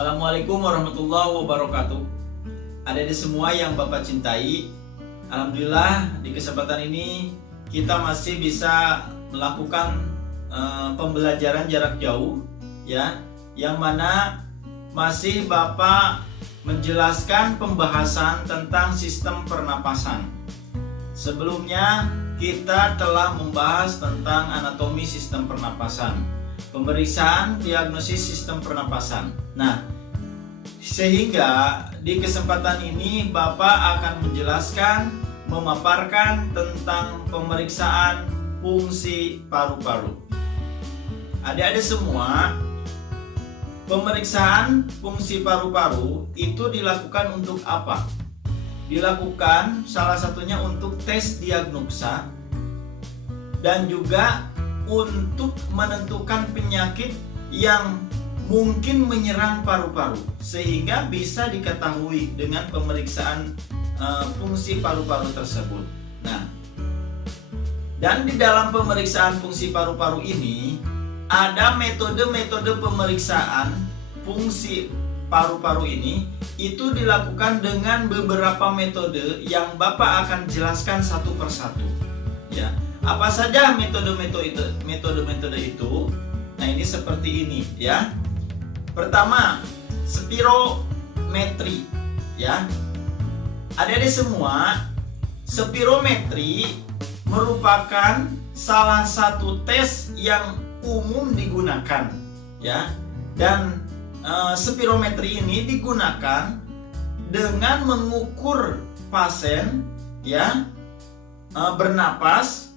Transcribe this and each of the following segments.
Assalamualaikum warahmatullahi wabarakatuh. Adik-adik semua yang Bapak cintai, alhamdulillah di kesempatan ini kita masih bisa melakukan pembelajaran jarak jauh, ya, yang mana masih Bapak menjelaskan pembahasan tentang sistem pernapasan. Sebelumnya kita telah membahas tentang anatomi sistem pernapasan, pemeriksaan diagnosis sistem pernapasan. Nah, sehingga di kesempatan ini Bapak akan menjelaskan, memaparkan tentang pemeriksaan fungsi paru-paru. Adik-adik semua, pemeriksaan fungsi paru-paru itu dilakukan untuk apa? Dilakukan salah satunya untuk tes diagnosa dan juga untuk menentukan penyakit yang mungkin menyerang paru-paru, sehingga bisa diketahui dengan pemeriksaan fungsi paru-paru tersebut. Nah, dan di dalam pemeriksaan fungsi paru-paru ini ada metode-metode pemeriksaan fungsi paru-paru ini itu dilakukan dengan beberapa metode yang Bapak akan jelaskan satu persatu. Ya, apa saja metode-metode itu? Nah, ini seperti ini, ya. Pertama, spirometri, ya. Adik-adik semua, spirometri merupakan salah satu tes yang umum digunakan, ya. Dan spirometri ini digunakan dengan mengukur pasien, ya, bernapas,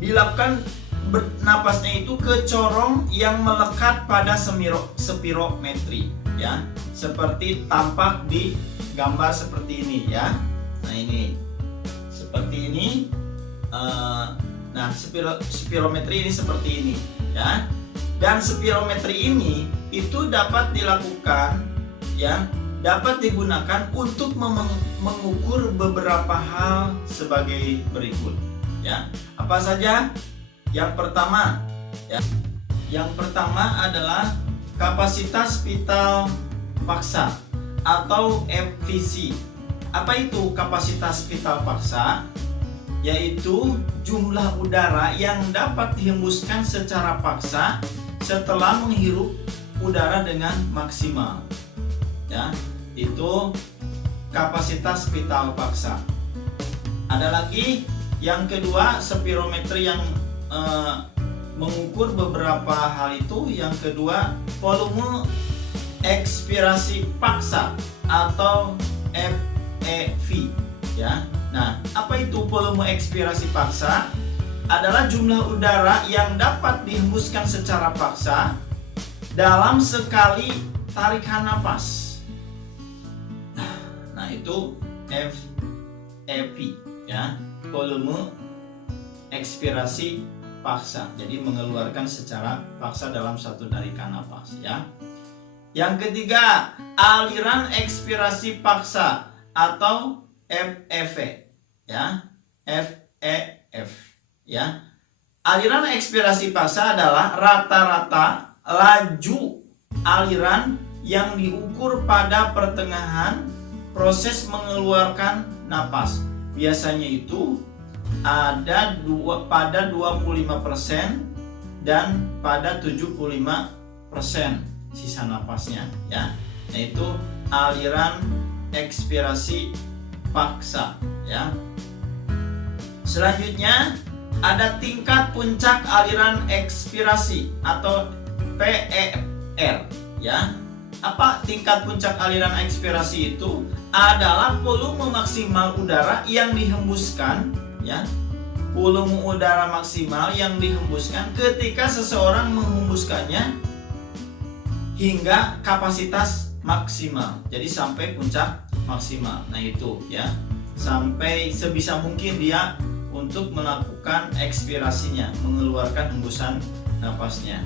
dilakukan bernapasnya itu ke corong yang melekat pada spirometri, ya, seperti tampak di gambar seperti ini, ya. Nah, ini seperti ini. Nah, spirometri ini seperti ini, ya. Dan spirometri ini itu dapat dilakukan, ya, dapat digunakan untuk mengukur beberapa hal sebagai berikut, ya. Apa saja? Yang pertama, ya, yang pertama adalah kapasitas vital paksa atau FVC. Apa itu kapasitas vital paksa? Yaitu jumlah udara yang dapat dihembuskan secara paksa setelah menghirup udara dengan maksimal. Ya, itu kapasitas vital paksa. Ada lagi yang kedua, spirometri yang mengukur beberapa hal itu. Yang kedua, volume ekspirasi paksa atau FEV, ya. Nah, apa itu volume ekspirasi paksa? Adalah jumlah udara yang dapat dihembuskan secara paksa dalam sekali tarikan napas. Nah, itu FEV, ya, volume ekspirasi paksa. Jadi mengeluarkan secara paksa dalam satu tarikan napas, ya. Yang ketiga, aliran ekspirasi paksa atau FEV, ya. FEF, ya. Aliran ekspirasi paksa adalah rata-rata laju aliran yang diukur pada pertengahan proses mengeluarkan napas. Biasanya itu ada pada 25% dan pada 75% sisa napasnya, ya. Nah, itu aliran ekspirasi paksa, ya. Selanjutnya ada tingkat puncak aliran ekspirasi atau PER, ya. Apa tingkat puncak aliran ekspirasi itu? Adalah volume maksimal udara yang dihembuskan, ya. Volume udara maksimal yang dihembuskan ketika seseorang menghembuskannya hingga kapasitas maksimal. Jadi sampai puncak maksimal. Nah, itu, ya. Sampai sebisa mungkin dia untuk melakukan ekspirasinya, mengeluarkan hembusan napasnya.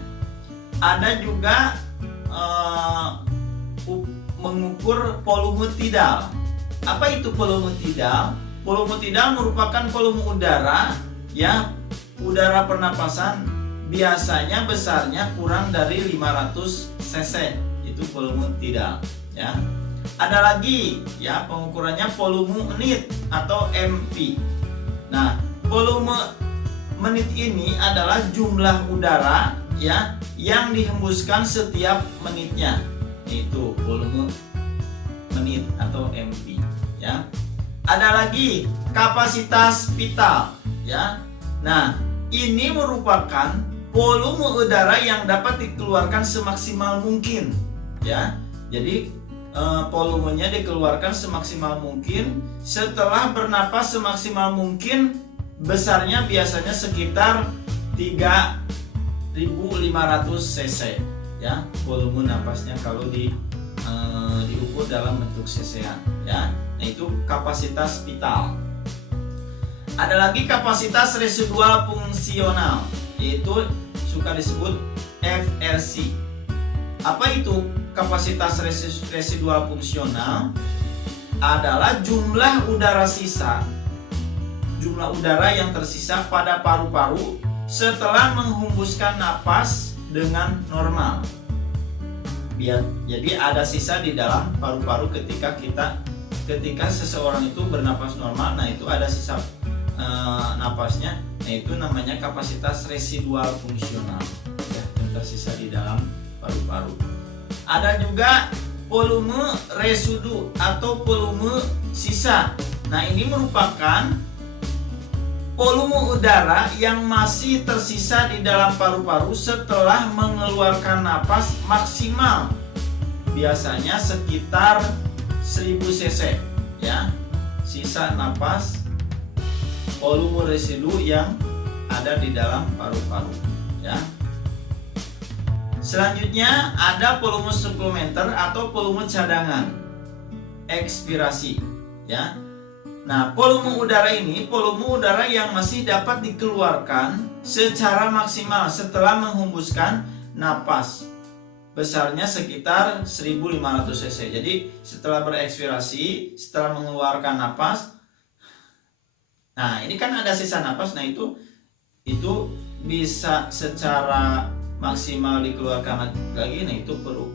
Ada juga mengukur volume tidal. Apa itu volume tidal? Volume tidal merupakan volume udara, ya, udara pernapasan biasanya besarnya kurang dari 500 cc itu volume tidal ya. Ada lagi ya pengukurannya volume menit atau MP. Nah, volume menit ini adalah jumlah udara ya yang dihembuskan setiap menitnya. Itu volume menit atau MP ya. Ada lagi kapasitas vital ya. Nah, ini merupakan volume udara yang dapat dikeluarkan semaksimal mungkin ya. Jadi volumenya dikeluarkan semaksimal mungkin. Setelah bernapas semaksimal mungkin, besarnya biasanya sekitar 3.500 cc ya, volume napasnya kalau diukur dalam bentuk cc-an ya. Nah, itu kapasitas vital. Ada lagi kapasitas residual fungsional, yaitu suka disebut FRC. Apa itu kapasitas residual fungsional? Adalah jumlah udara sisa, jumlah udara yang tersisa pada paru-paru setelah menghembuskan napas dengan normal. Jadi ada sisa di dalam paru-paru ketika seseorang itu bernapas normal. Nah, itu ada sisa napasnya. Nah, itu namanya kapasitas residual fungsional ya, yang tersisa di dalam paru-paru. Ada juga volume residu atau volume sisa. Nah, ini merupakan volume udara yang masih tersisa di dalam paru-paru setelah mengeluarkan napas maksimal. Biasanya sekitar 1000 cc ya. Sisa napas volume residu yang ada di dalam paru-paru ya. Selanjutnya ada volume suplementer atau volume cadangan ekspirasi ya. Nah, volume udara ini volume udara yang masih dapat dikeluarkan secara maksimal setelah menghembuskan napas. Besarnya sekitar 1500 cc. Jadi setelah berekspirasi, setelah mengeluarkan napas, nah ini kan ada sisa napas. Nah itu bisa secara maksimal dikeluarkan lagi. Nah, itu perlu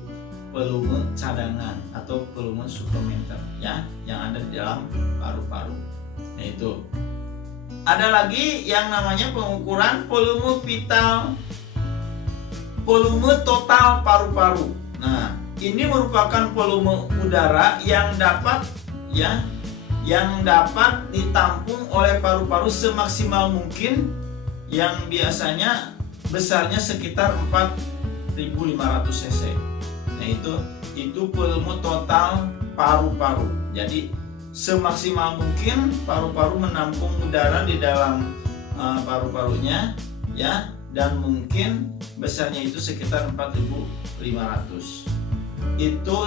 volume cadangan atau volume suplementer ya, yang ada di dalam paru-paru. Nah, itu ada lagi yang namanya pengukuran volume vital, volume total paru-paru. Nah, ini merupakan volume udara yang dapat ditampung oleh paru-paru semaksimal mungkin, yang biasanya besarnya sekitar 4.500 cc. Nah, itu volume total paru-paru. Jadi semaksimal mungkin paru-paru menampung udara di dalam paru-parunya ya, dan mungkin besarnya itu sekitar 4.500. Itu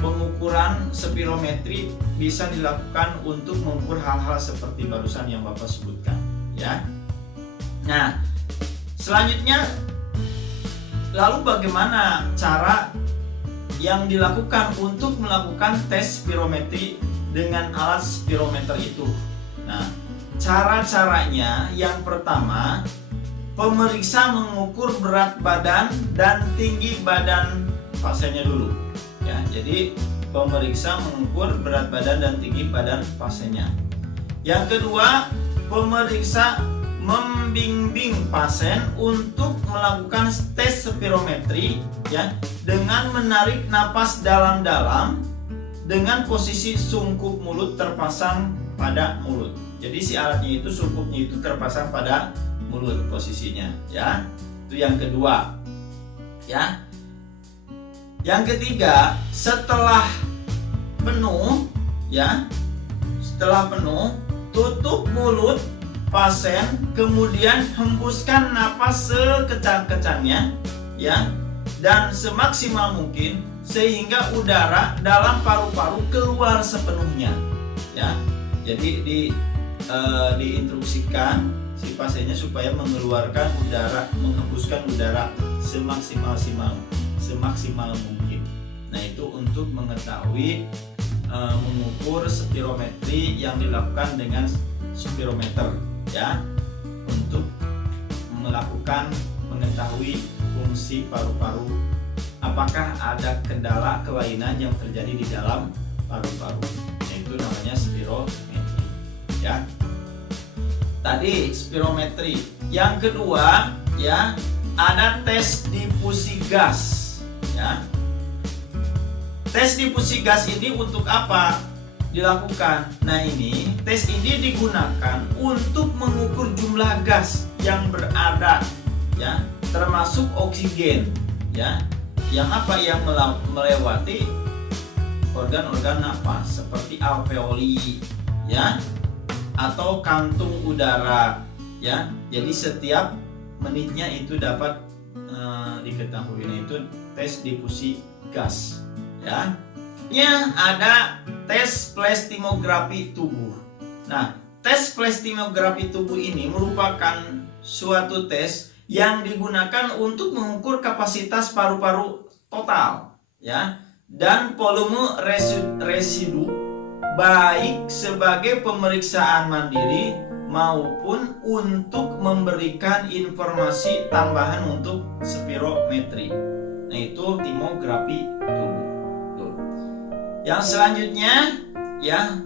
pengukuran spirometri bisa dilakukan untuk mengukur hal-hal seperti barusan yang Bapak sebutkan ya. Nah, selanjutnya, lalu bagaimana cara yang dilakukan untuk melakukan tes spirometri dengan alat spirometer itu? Nah, cara-caranya yang pertama, pemeriksa mengukur berat badan dan tinggi badan pasiennya dulu ya. Jadi pemeriksa mengukur berat badan dan tinggi badan pasiennya. Yang kedua, pemeriksa membimbing pasien untuk melakukan tes spirometri ya, dengan menarik napas dalam-dalam dengan posisi sungkup mulut terpasang pada mulut. Jadi si alatnya itu, sungkupnya itu terpasang pada mulut posisinya ya. Itu yang kedua ya. Yang ketiga, setelah penuh ya, setelah penuh tutup mulut pasien, kemudian hembuskan napas sekecang-kecangnya ya, dan semaksimal mungkin sehingga udara dalam paru-paru keluar sepenuhnya ya. Jadi diinstruksikan si pasiennya supaya mengeluarkan udara, menghembuskan udara semaksimal mungkin. Nah, itu untuk mengetahui mengukur spirometri yang dilakukan dengan spirometer ya, untuk mengetahui fungsi paru-paru. Apakah ada kendala kelainan yang terjadi di dalam paru-paru? Itu namanya spirometri. Ya. Tadi spirometri. Yang kedua, ya, ada tes difusi gas. Ya. Tes difusi gas ini untuk apa dilakukan? Nah, ini tes ini digunakan untuk mengukur jumlah gas yang berada, ya, termasuk oksigen, ya, yang melewati organ-organ napas seperti alveoli, ya, atau kantung udara, ya. Jadi setiap menitnya itu dapat diketahui. Nah, itu tes difusi gas, ya. Ada tes plethysmography tubuh. Nah, tes plethysmography tubuh ini merupakan suatu tes yang digunakan untuk mengukur kapasitas paru-paru total, ya, dan volume residu, baik sebagai pemeriksaan mandiri maupun untuk memberikan informasi tambahan untuk spirometri. Nah, itu plethysmography tubuh. Yang selanjutnya, ya,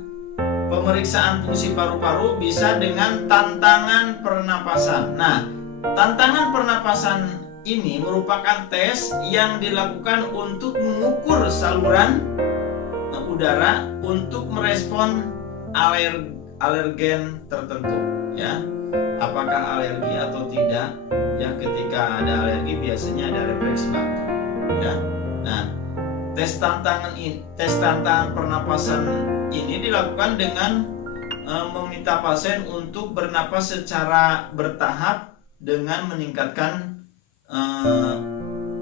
pemeriksaan fungsi paru-paru bisa dengan tantangan pernapasan. Nah, tantangan pernapasan ini merupakan tes yang dilakukan untuk mengukur saluran udara untuk merespon alergen tertentu, ya. Apakah alergi atau tidak? Ya, ketika ada alergi biasanya ada refleks batuk, ya. Nah, tes tantangan pernapasan ini dilakukan dengan meminta pasien untuk bernapas secara bertahap dengan meningkatkan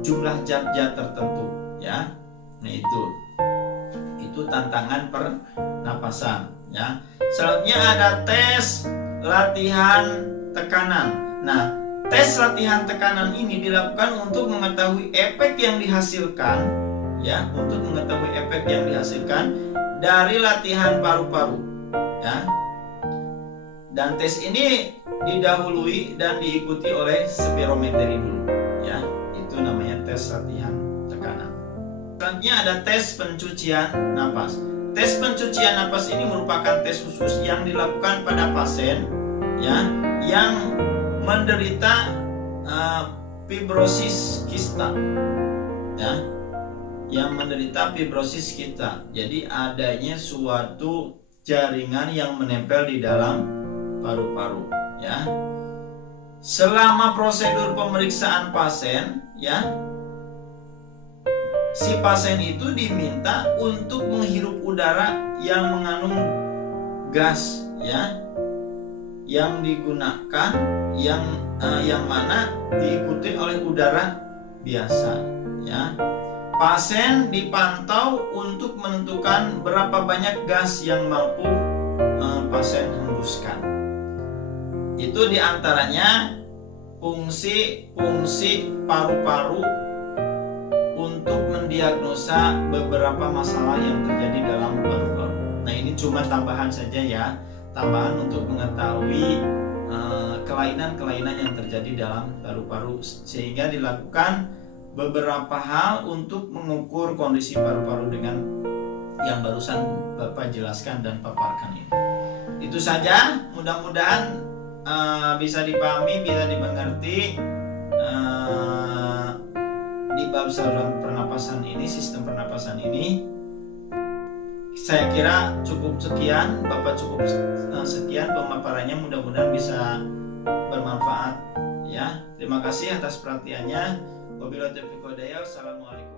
jumlah zat-zat tertentu, ya. Nah, itu tantangan pernapasan, ya. Selanjutnya ada tes latihan tekanan. Nah, tes latihan tekanan ini dilakukan untuk mengetahui efek yang dihasilkan, ya, untuk mengetahui efek yang dihasilkan dari latihan paru-paru, ya. Dan tes ini didahului dan diikuti oleh spirometri dulu, ya. Itu namanya tes latihan tekanan. Selanjutnya ada tes pencucian napas. Tes pencucian napas ini merupakan tes khusus yang dilakukan pada pasien, ya, yang menderita fibrosis kista, ya, yang menderita fibrosis kista. Jadi adanya suatu jaringan yang menempel di dalam paru-paru, ya. Selama prosedur pemeriksaan pasien, ya, si pasien itu diminta untuk menghirup udara yang mengandung gas, ya, yang digunakan, yang mana diikuti oleh udara biasa, ya. Pasien dipantau untuk menentukan berapa banyak gas yang mampu pasien hembuskan. Itu diantaranya fungsi paru-paru untuk mendiagnosa beberapa masalah yang terjadi dalam paru-paru. Nah, ini cuma tambahan saja, ya, tambahan untuk mengetahui kelainan-kelainan yang terjadi dalam paru-paru, sehingga dilakukan beberapa hal untuk mengukur kondisi paru-paru dengan yang barusan Bapak jelaskan dan paparkan ini. Itu saja, mudah-mudahan bisa dipahami, bisa dimengerti di bab saluran pernapasan ini, sistem pernapasan ini. Saya kira cukup sekian, Bapak cukup sekian pemaparannya, mudah-mudahan bisa bermanfaat, ya. Terima kasih atas perhatiannya. Wabillahi taufiq wal hidayah. Assalamualaikum.